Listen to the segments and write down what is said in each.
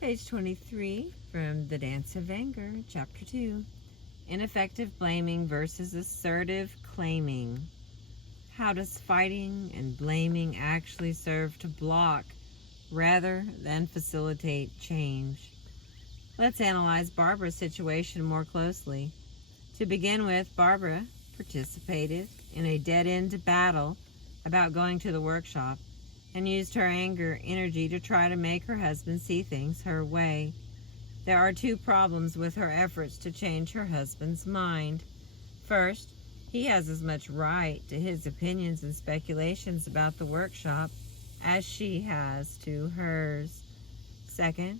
Page 23 from The Dance of Anger, Chapter 2. Ineffective blaming versus assertive claiming. How does fighting and blaming actually serve to block rather than facilitate change? Let's analyze Barbara's situation more closely. To begin with, Barbara participated in a dead-end battle about going to the workshop and used her anger energy to try to make her husband see things her way. There are two problems with her efforts to change her husband's mind. First, he has as much right to his opinions and speculations about the workshop as she has to hers. Second,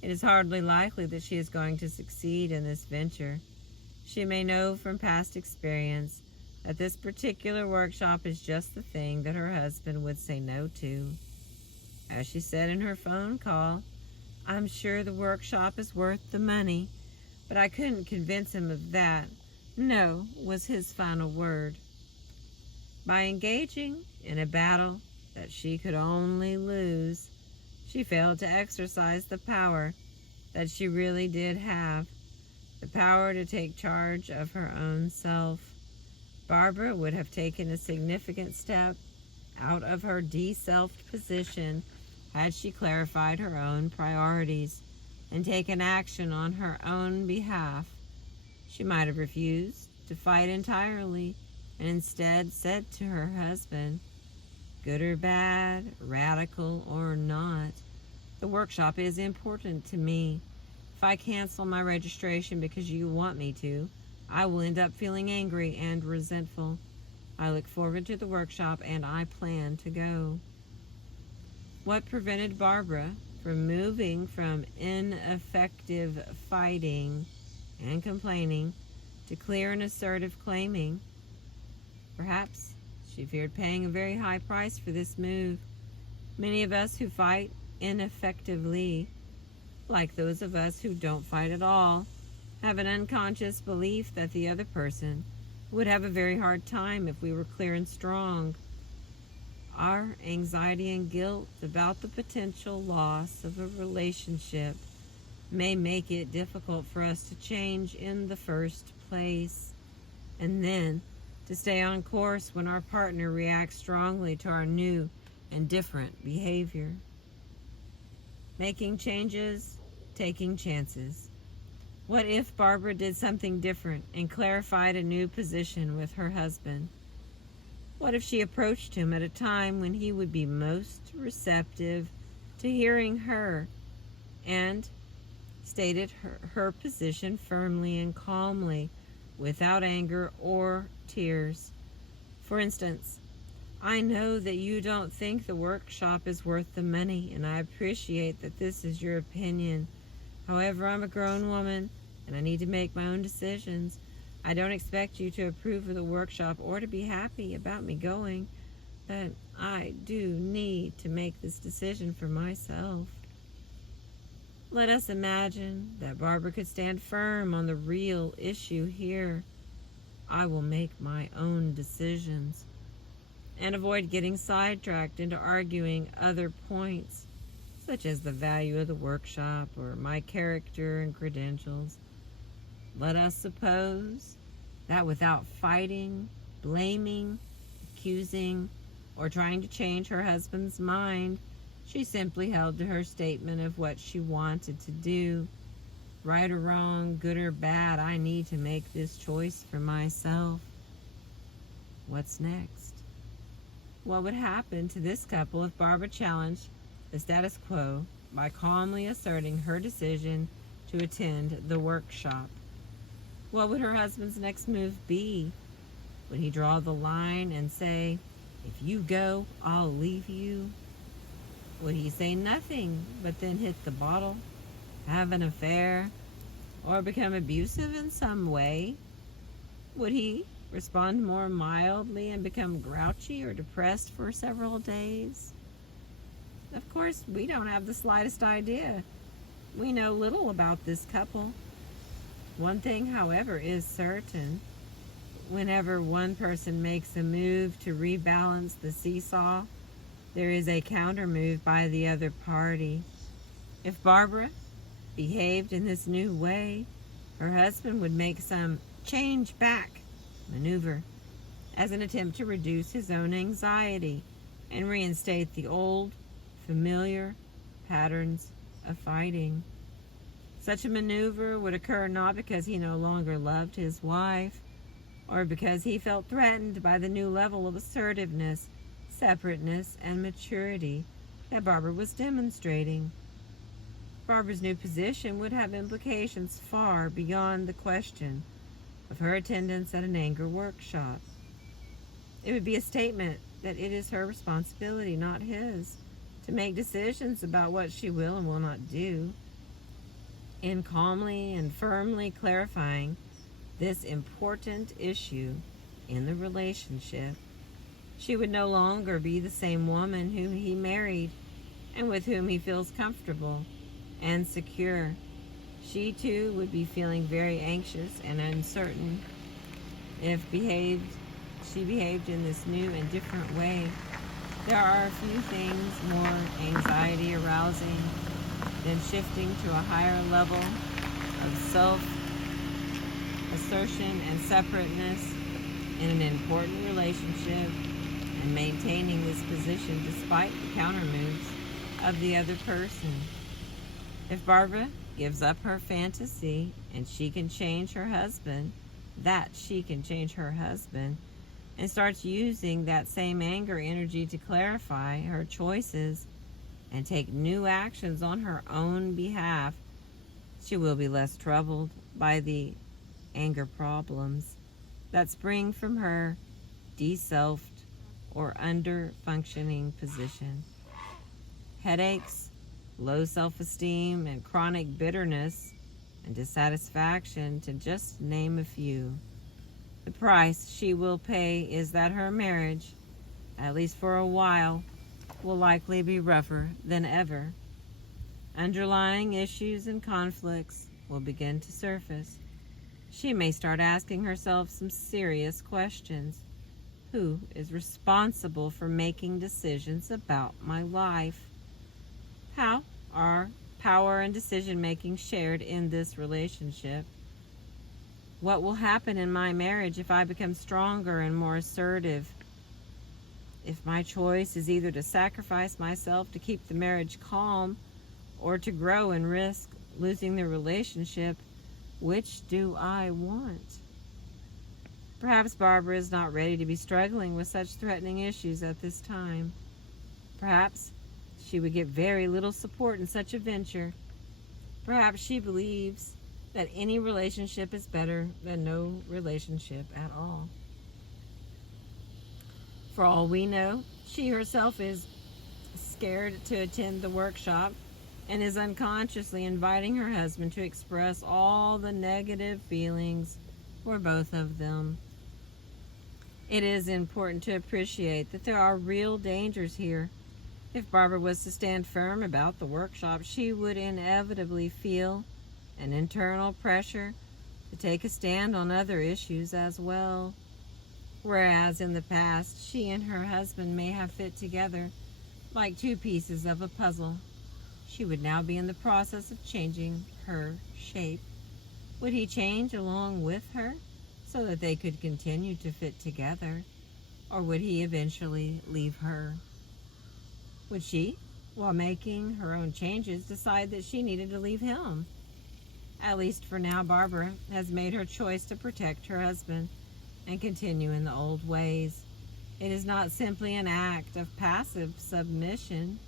it is hardly likely that she is going to succeed in this venture. She may know from past experience that this particular workshop is just the thing that her husband would say no to. As she said in her phone call, "I'm sure the workshop is worth the money, but I couldn't convince him of that. No," was his final word. By engaging in a battle that she could only lose, she failed to exercise the power that she really did have, the power to take charge of her own self. Barbara would have taken a significant step out of her de-selfed position had she clarified her own priorities and taken action on her own behalf. She might have refused to fight entirely and instead said to her husband, "Good or bad, radical or not, the workshop is important to me. If I cancel my registration because you want me to, I will end up feeling angry and resentful. I look forward to the workshop and I plan to go." What prevented Barbara from moving from ineffective fighting and complaining to clear and assertive claiming? Perhaps she feared paying a very high price for this move. Many of us who fight ineffectively, like those of us who don't fight at all, have an unconscious belief that the other person would have a very hard time if we were clear and strong. Our anxiety and guilt about the potential loss of a relationship may make it difficult for us to change in the first place, and then to stay on course when our partner reacts strongly to our new and different behavior. Making changes, taking chances. What if Barbara did something different and clarified a new position with her husband? What if she approached him at a time when he would be most receptive to hearing her and stated her position firmly and calmly, without anger or tears? For instance, "I know that you don't think the workshop is worth the money, and I appreciate that this is your opinion. However, I'm a grown woman, and I need to make my own decisions. I don't expect you to approve of the workshop or to be happy about me going, but I do need to make this decision for myself." Let us imagine that Barbara could stand firm on the real issue here. "I will make my own decisions," and avoid getting sidetracked into arguing other points, such as the value of the workshop or my character and credentials. Let us suppose that without fighting, blaming, accusing, or trying to change her husband's mind, she simply held to her statement of what she wanted to do. Right or wrong, good or bad, I need to make this choice for myself. What's next? What would happen to this couple if Barbara challenged the status quo by calmly asserting her decision to attend the workshop? What would her husband's next move be? Would he draw the line and say, "If you go, I'll leave you"? Would he say nothing but then hit the bottle, have an affair, or become abusive in some way? Would he respond more mildly and become grouchy or depressed for several days? Of course, we don't have the slightest idea. We know little about this couple. One thing, however, is certain. Whenever one person makes a move to rebalance the seesaw, there is a counter move by the other party. If Barbara behaved in this new way, her husband would make some change back maneuver as an attempt to reduce his own anxiety and reinstate the old, familiar patterns of fighting. Such a maneuver would occur not because he no longer loved his wife or because he felt threatened by the new level of assertiveness, separateness, and maturity that Barbara was demonstrating. Barbara's new position would have implications far beyond the question of her attendance at an anger workshop. It would be a statement that it is her responsibility, not his, to make decisions about what she will and will not do. In calmly and firmly clarifying this important issue in the relationship, she would no longer be the same woman whom he married and with whom he feels comfortable and secure. She too would be feeling very anxious and uncertain if she behaved in this new and different way. There are a few things more anxiety arousing than shifting to a higher level of self-assertion and separateness in an important relationship and maintaining this position despite the counter moves of the other person. If Barbara gives up her fantasy and she can change her husband, and starts using that same anger energy to clarify her choices and take new actions on her own behalf, she will be less troubled by the anger problems that spring from her de-selfed or under-functioning position. Headaches, low self-esteem, and chronic bitterness and dissatisfaction, to just name a few. The price she will pay is that her marriage, at least for a while, will likely be rougher than ever. Underlying issues and conflicts will begin to surface. She may start asking herself some serious questions. Who is responsible for making decisions about my life? How are power and decision-making shared in this relationship? What will happen in my marriage if I become stronger and more assertive? If my choice is either to sacrifice myself to keep the marriage calm or to grow and risk losing the relationship, which do I want? Perhaps Barbara is not ready to be struggling with such threatening issues at this time. Perhaps she would get very little support in such a venture. Perhaps she believes that any relationship is better than no relationship at all. For all we know, she herself is scared to attend the workshop and is unconsciously inviting her husband to express all the negative feelings for both of them. It is important to appreciate that there are real dangers here. If Barbara was to stand firm about the workshop, she would inevitably feel an internal pressure to take a stand on other issues as well. Whereas in the past, she and her husband may have fit together like two pieces of a puzzle. She would now be in the process of changing her shape. Would he change along with her so that they could continue to fit together? Or would he eventually leave her? Would she, while making her own changes, decide that she needed to leave him? At least for now, Barbara has made her choice to protect her husband and continue in the old ways. It is not simply an act of passive submission.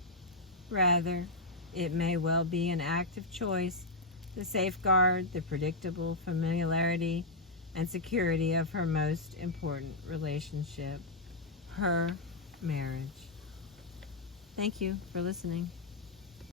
Rather, it may well be an active choice to safeguard the predictable familiarity and security of her most important relationship, her marriage. Thank you for listening.